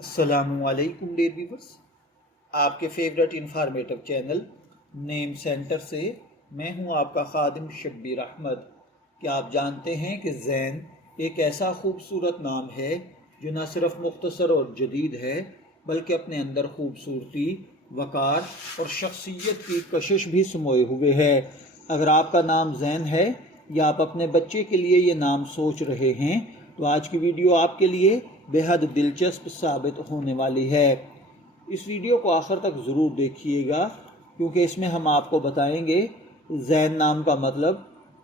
السلام علیکم dear viewers, آپ کے فیورٹ انفارمیٹو چینل نیم سینٹر سے میں ہوں آپ کا خادم شبیر احمد۔ کیا آپ جانتے ہیں کہ زین ایک ایسا خوبصورت نام ہے جو نہ صرف مختصر اور جدید ہے بلکہ اپنے اندر خوبصورتی، وقار اور شخصیت کی کشش بھی سموئے ہوئے ہے۔ اگر آپ کا نام زین ہے یا آپ اپنے بچے کے لیے یہ نام سوچ رہے ہیں تو آج کی ویڈیو آپ کے لیے بے حد دلچسپ ثابت ہونے والی ہے۔ اس ویڈیو کو آخر تک ضرور دیکھیے گا کیونکہ اس میں ہم آپ کو بتائیں گے زین نام کا مطلب،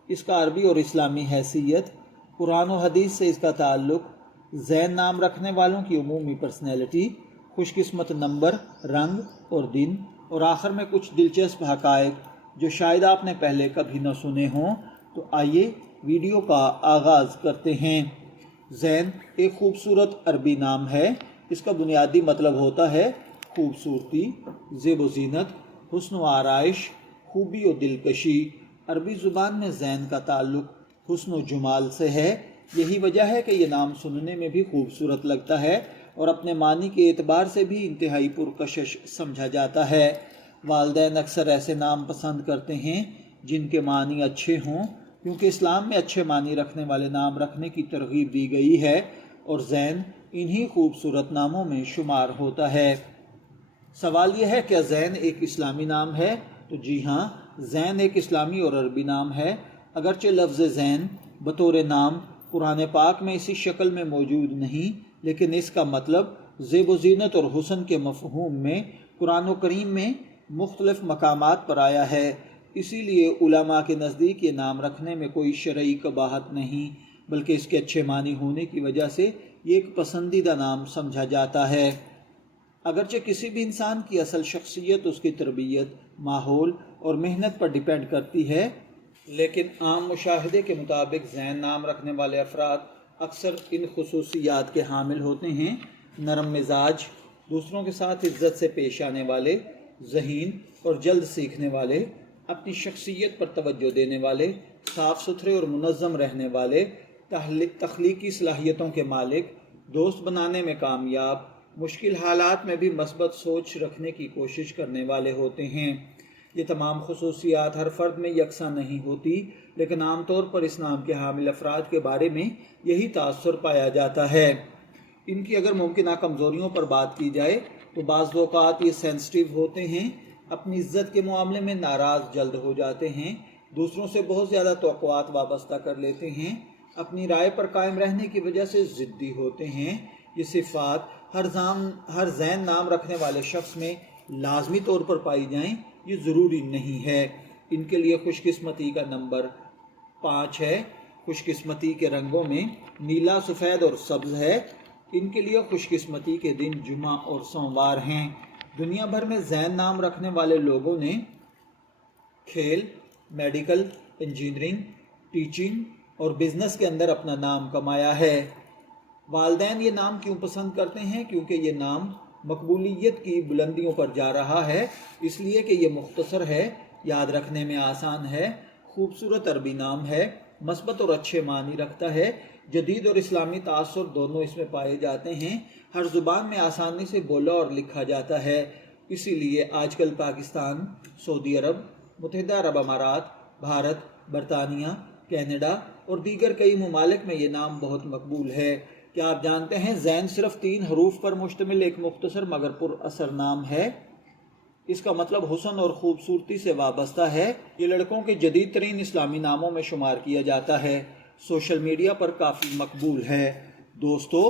اس کا عربی اور اسلامی حیثیت، قرآن و حدیث سے اس کا تعلق، زین نام رکھنے والوں کی عمومی پرسنالٹی، خوش قسمت نمبر، رنگ اور دن، اور آخر میں کچھ دلچسپ حقائق جو شاید آپ نے پہلے کبھی نہ سنے ہوں۔ تو آئیے ویڈیو کا آغاز کرتے ہیں۔ زین ایک خوبصورت عربی نام ہے۔ اس کا بنیادی مطلب ہوتا ہے خوبصورتی، زیب و زینت، حسن و آرائش، خوبی و دلکشی۔ عربی زبان میں زین کا تعلق حسن و جمال سے ہے۔ یہی وجہ ہے کہ یہ نام سننے میں بھی خوبصورت لگتا ہے اور اپنے معنی کے اعتبار سے بھی انتہائی پرکشش سمجھا جاتا ہے۔ والدین اکثر ایسے نام پسند کرتے ہیں جن کے معنی اچھے ہوں، کیونکہ اسلام میں اچھے معنی رکھنے والے نام رکھنے کی ترغیب دی گئی ہے اور زین انہی خوبصورت ناموں میں شمار ہوتا ہے۔ سوال یہ ہے کہ زین ایک اسلامی نام ہے؟ تو جی ہاں، زین ایک اسلامی اور عربی نام ہے۔ اگرچہ لفظ زین بطور نام قرآن پاک میں اسی شکل میں موجود نہیں، لیکن اس کا مطلب زیب و زینت اور حسن کے مفہوم میں قرآن و کریم میں مختلف مقامات پر آیا ہے۔ اسی لیے علماء کے نزدیک یہ نام رکھنے میں کوئی شرعی قباحت نہیں، بلکہ اس کے اچھے معنی ہونے کی وجہ سے یہ ایک پسندیدہ نام سمجھا جاتا ہے۔ اگرچہ کسی بھی انسان کی اصل شخصیت اس کی تربیت، ماحول اور محنت پر ڈیپینڈ کرتی ہے، لیکن عام مشاہدے کے مطابق زین نام رکھنے والے افراد اکثر ان خصوصیات کے حامل ہوتے ہیں: نرم مزاج، دوسروں کے ساتھ عزت سے پیش آنے والے، ذہین اور جلد سیکھنے والے، اپنی شخصیت پر توجہ دینے والے، صاف ستھرے اور منظم رہنے والے، تخلیقی صلاحیتوں کے مالک، دوست بنانے میں کامیاب، مشکل حالات میں بھی مثبت سوچ رکھنے کی کوشش کرنے والے ہوتے ہیں۔ یہ تمام خصوصیات ہر فرد میں یکساں نہیں ہوتی، لیکن عام طور پر اس نام کے حامل افراد کے بارے میں یہی تاثر پایا جاتا ہے۔ ان کی اگر ممکنہ کمزوریوں پر بات کی جائے تو بعض اوقات یہ سینسٹیو ہوتے ہیں، اپنی عزت کے معاملے میں ناراض جلد ہو جاتے ہیں، دوسروں سے بہت زیادہ توقعات وابستہ کر لیتے ہیں، اپنی رائے پر قائم رہنے کی وجہ سے ضدی ہوتے ہیں۔ یہ صفات ہر زین نام رکھنے والے شخص میں لازمی طور پر پائی جائیں یہ ضروری نہیں ہے۔ ان کے لیے خوش قسمتی کا نمبر 5 ہے۔ خوش قسمتی کے رنگوں میں نیلا، سفید اور سبز ہے۔ ان کے لیے خوش قسمتی کے دن جمعہ اور سوموار ہیں۔ دنیا بھر میں زین نام رکھنے والے لوگوں نے کھیل، میڈیکل، انجینئرنگ، ٹیچنگ اور بزنس کے اندر اپنا نام کمایا ہے۔ والدین یہ نام کیوں پسند کرتے ہیں؟ کیونکہ یہ نام مقبولیت کی بلندیوں پر جا رہا ہے، اس لیے کہ یہ مختصر ہے، یاد رکھنے میں آسان ہے، خوبصورت عربی نام ہے، مثبت اور اچھے معنی رکھتا ہے، جدید اور اسلامی تاثر دونوں اس میں پائے جاتے ہیں، ہر زبان میں آسانی سے بولا اور لکھا جاتا ہے۔ اسی لیے آج کل پاکستان، سعودی عرب، متحدہ عرب امارات، بھارت، برطانیہ، کینیڈا اور دیگر کئی ممالک میں یہ نام بہت مقبول ہے۔ کیا آپ جانتے ہیں زین صرف 3 حروف پر مشتمل ایک مختصر مگر پر اثر نام ہے؟ اس کا مطلب حسن اور خوبصورتی سے وابستہ ہے۔ یہ لڑکوں کے جدید ترین اسلامی ناموں میں شمار کیا جاتا ہے، سوشل میڈیا پر کافی مقبول ہے۔ دوستو،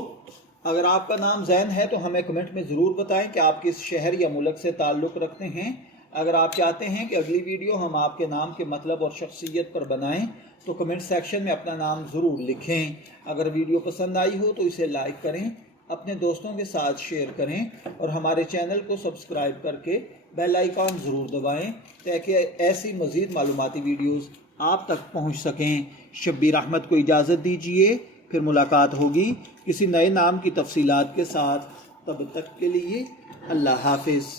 اگر آپ کا نام زین ہے تو ہمیں کمنٹ میں ضرور بتائیں کہ آپ کس شہر یا ملک سے تعلق رکھتے ہیں۔ اگر آپ چاہتے ہیں کہ اگلی ویڈیو ہم آپ کے نام کے مطلب اور شخصیت پر بنائیں تو کمنٹ سیکشن میں اپنا نام ضرور لکھیں۔ اگر ویڈیو پسند آئی ہو تو اسے لائک کریں، اپنے دوستوں کے ساتھ شیئر کریں اور ہمارے چینل کو سبسکرائب کر کے بیل آئیکن ضرور دبائیں تاکہ ایسی مزید معلوماتی ویڈیوز آپ تک پہنچ سکیں۔ شبیر احمد کو اجازت دیجیے، پھر ملاقات ہوگی کسی نئے نام کی تفصیلات کے ساتھ۔ تب تک کے لیے اللہ حافظ۔